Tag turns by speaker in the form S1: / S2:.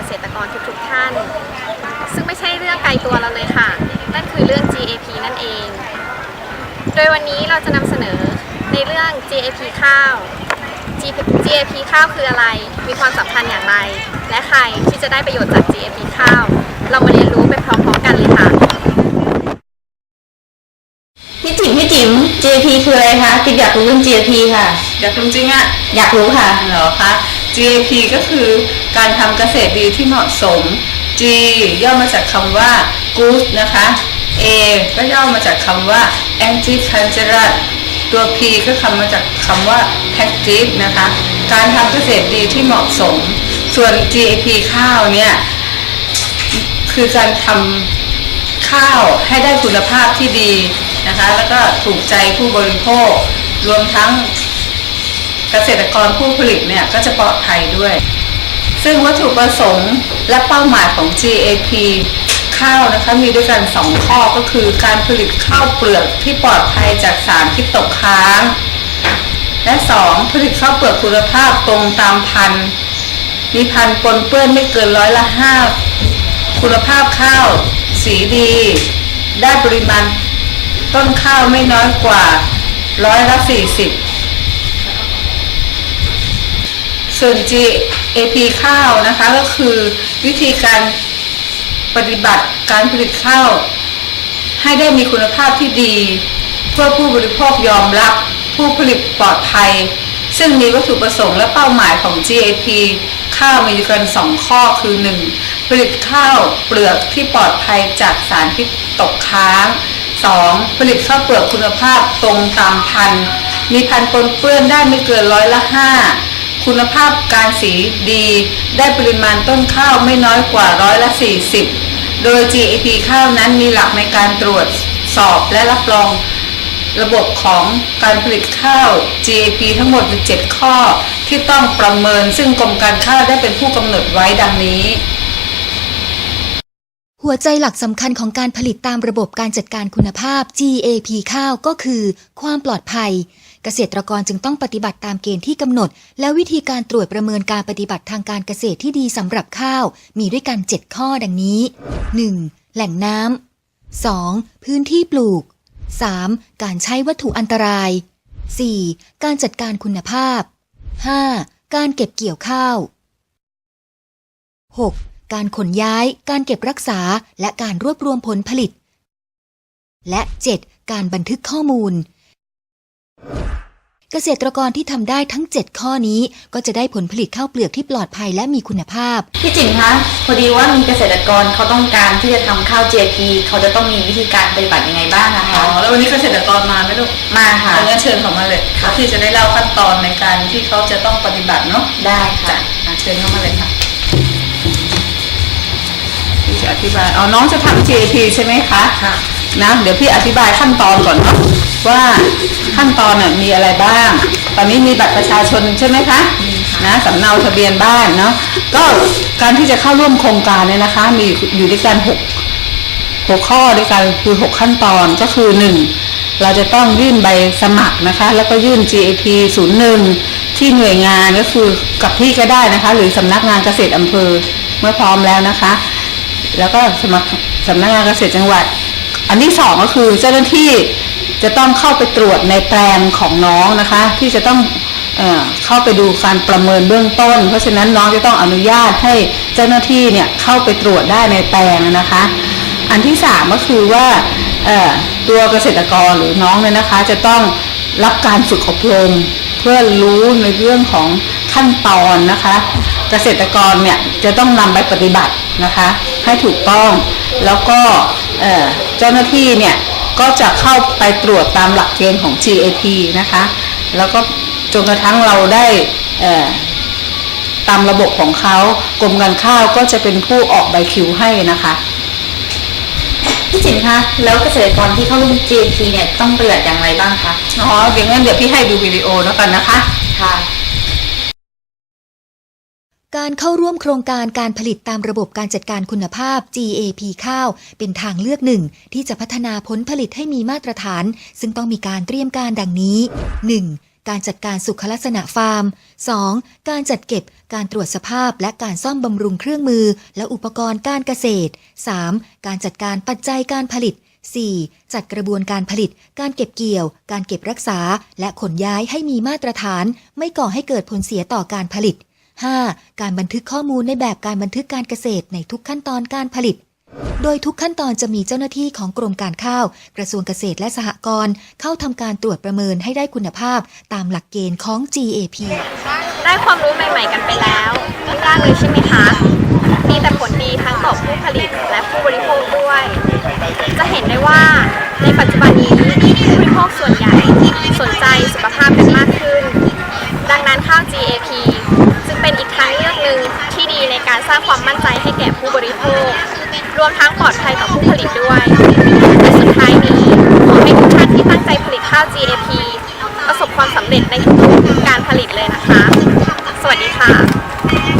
S1: กษตรกรทุกๆท่าน ซึ่งไม่ใช่เรื่องไกลตัวเราเลยค่ะ นั่นคือเรื่อง GAP นั่นเอง โดยวันนี้เราจะนำเสนอในเรื่อง GAP ข้าว GAP ข้าวคืออะไร มีความสำคัญอย่างไร และใครที่จะได้ประโยชน์จาก GAP ข้าว เรามาเรียนรู้ไปพร้อมๆกันเลยค่ะ
S2: พี่จิ๋มพี่จิ๋ม GAP คืออะไรคะ ติ๊กอยากรู้เรื่อง GAP ค่ะ
S3: อยากรู้จริงอะ
S2: อยากรู้ค่ะ
S3: เหรอคะ GAP ก็คือการทำเกษตรดีที่เหมาะสม G ย่อมาจากคำว่า good นะคะ A ก็ย่อมาจากคำว่า anti cancerous ตัว P ก็คำมาจากคำว่า practice นะคะ การทำเกษตรดีที่เหมาะสม ส่วน GAP ข้าวเนี่ยคือการทำข้าวให้ได้คุณภาพที่ดีนะคะ แล้วก็ถูกใจผู้บริโภค รวมทั้ง เกษตรกรผู้ผลิตเนี่ยก็จะปลอดภัยด้วย ซึ่งวัตถุประสงค์และเป้าหมายของ GAP ข้าวนะคะมีด้วยกัน 2 ข้อก็คือการผลิตข้าวเปลือกที่ปลอดภัยจากสารพิษตกค้าง และ 2 ผลิตข้าวเปลือกคุณภาพตรงตามพันธุ์มีพันธุ์ปนเปื้อนไม่เกินร้อยละห้าคุณภาพข้าวสีดี ได้ปริมาณต้นข้าวไม่น้อยกว่าร้อยละสี่ ส่วน GAP ข้าวนะคะก็คือวิธีการปฏิบัติการผลิตข้าว ให้ได้มีคุณภาพที่ดี เพื่อผู้บริโภคยอมรับผู้ผลิตปลอดภัย ซึ่งมีวัตถุประสงค์และเป้าหมายของ GAP ข้าวมีอยู่กัน 2 ข้อคือ 1. ผลิตข้าวเปลือกที่ปลอดภัยจากสารพิษตกค้าง 2. ผลิตข้าวเปลือกคุณภาพตรงตามพันธุ์มีพันธุ์ปนเปื้อนได้ไม่เกินร้อยละ5 คุณภาพการสีดี ได้ปริมาณต้นข้าวไม่น้อยกว่าร้อยละ 40 โดย GAP ข้าวนั้นมีหลักในการตรวจสอบและรับรองระบบของการผลิตข้าว GAP ทั้งหมดมี7ข้อที่ต้องประเมินซึ่งกรมการข้าวได้เป็นผู้กำหนดไว้ดังนี้
S4: หัวใจหลักสำคัญของการผลิตตามระบบการจัดการคุณภาพ GAP ข้าวก็คือ ความปลอดภัย เกษตรกรจึงต้องปฏิบัติตามเกณฑ์ที่กำหนด และวิธีการตรวจประเมินการปฏิบัติทางการเกษตรที่ดีสำหรับข้าว มีด้วยกัน 7 ข้อดังนี้ 1. แหล่งน้ำ 2. พื้นที่ปลูก 3. การใช้วัตถุอันตราย 4. การจัดการคุณภาพ 5. การเก็บเกี่ยวข้าว 6. การขนย้าย การเก็บรักษา และการรวบรวมผลผลิต และ 7. การบันทึกข้อมูล เกษตรกรที่ทำได้ทั้ง 7 ข้อนี้ ก็จะได้ผลผลิตข้าวเปลือกที่ปลอดภัยและมีคุณภาพ
S2: พี่จิ๋มคะพอดีว่ามีเกษตรกรเขาต้องการที่จะทำข้าว GAP เขาจะต้องมีวิธีการปฏิบัติยังไงบ้างนะ
S3: อ๋
S2: คะ
S3: อแล้ววันนี้เกษตรกรมาไหมลูก
S2: มาค่ะ
S3: เอางั้นเชิญเขามาเลยที่จะได้เล่าขั้นตอนในการที่เขาจะต้องปฏิบัติเนาะ
S2: ได้ค่ะ
S3: อะเชิญเข้ามาเลยค่ะพี่จะอธิบายเอาน้องจะทำ GAP ใช่ไหมคะ
S2: ค่ะ
S3: นะ เดี๋ยวพี่อธิบายขั้นตอนก่อนเนาะ ว่าขั้นตอนน่ะมีอะไรบ้าง ตอนนี้มีบัตรประชาชนใช่ไหมคะ
S2: มีค่ะ
S3: นะสำเนาทะเบียนบ้านเนาะก็การที่จะเข้าร่วมโครงการเนี่ยนะคะ มีอยู่ด้วยกันหกหกข้อด้วยกันคือหกขั้นตอนก็คือหนึ่งเราจะต้องยื่นใบสมัครนะคะ แล้วก็ยื่น GAP 01 ที่หน่วยงานก็คือกับพี่ก็ได้นะคะ หรือสำนักงานเกษตรอำเภอเมื่อพร้อมแล้วนะคะ แล้วก็สมัครสำนักงานเกษตรจังหวัด อันที่สองก็คือเจ้าหน้าที่ จะต้องเข้าไปตรวจในแปลงของน้องนะคะ ที่จะต้องเอเข้าไปดูการประเมินเบื้องต้น เพราะฉะนั้นน้องจะต้องอนุญาตให้เจ้าหน้าที่เนี่ยเข้าไปตรวจได้ในแปลงนะคะ อันที่สามก็คือว่าตัวเกษตรกรหรือน้องเนี่ยนะคะ จะต้องรับการฝึกอบรมเพื่อรู้ในเรื่องของขั้นตอนนะคะ เกษตรกรเนี่ยจะต้องนำไปปฏิบัตินะคะ ให้ถูกต้องแล้วก็เจ้าหน้าที่เนี่ย ก็จะเข้าไปตรวจตามหลักเกณฑ์ของ GAP นะคะ แล้วก็จนกระทั่งเราได้เอ่อตามระบบของเขากรมการข้าวก็จะเป็นผู้ออกใบคิวให้นะคะ
S2: พี่จิ๋มคะแล้วเกษตรกรที่เข้าร่วม GAP เนี่ยต้องปฏิบัติอย่างไรบ้างคะ
S3: อ๋อเดี๋ยวงั้นเดี๋ยวพี่ให้ดูวิดีโอแล้วกันนะคะ
S2: ค่ะ
S4: การเข้าร่วมโครงการการผลิตตามระบบการจัดการคุณภาพ GAP ข้าว เป็นทางเลือกหนึ่ง ที่จะพัฒนาผลผลิตให้มีมาตรฐาน ซึ่งต้องมีการเตรียมการดังนี้ 1. การจัดการสุขลักษณะฟาร์ม 2. การจัดเก็บ การตรวจสภาพ และการซ่อมบำรุงเครื่องมือ และอุปกรณ์การเกษตร 3. การจัดการปัจจัยการผลิต 4. จัดกระบวนการผลิต การเก็บเกี่ยว การเก็บรักษา และขนย้ายให้มีมาตรฐาน ไม่ก่อให้เกิดผลเสียต่อการผลิต 5. การบันทึกข้อมูลในแบบการบันทึกการเกษตรในทุกขั้นตอนการผลิต โดยทุกขั้นตอนจะมีเจ้าหน้าที่ของกรมการข้าว กระทรวงเกษตรและสหกรณ์เข้าทำการตรวจประเมินให้ได้คุณภาพตามหลักเกณฑ์ของ GAP
S1: ได้ความรู้ใหม่ๆกันไปแล้วไม่ยากเลยใช่ไหมคะมีแต่ผลดีทั้งต่อผู้ผลิตและผู้บริโภคด้วย จะเห็นได้ว่าในปัจจุบันนี้ ใจให้แก่ผู้บริโภค รวมทั้งปลอดภัยต่อผู้ผลิตด้วยและสุดท้ายนี้ขอให้ทุกท่านที่ตั้งใจผลิตข้าว GAP ประสบความสำเร็จในทุกการผลิตเลยนะคะ สวัสดีค่ะ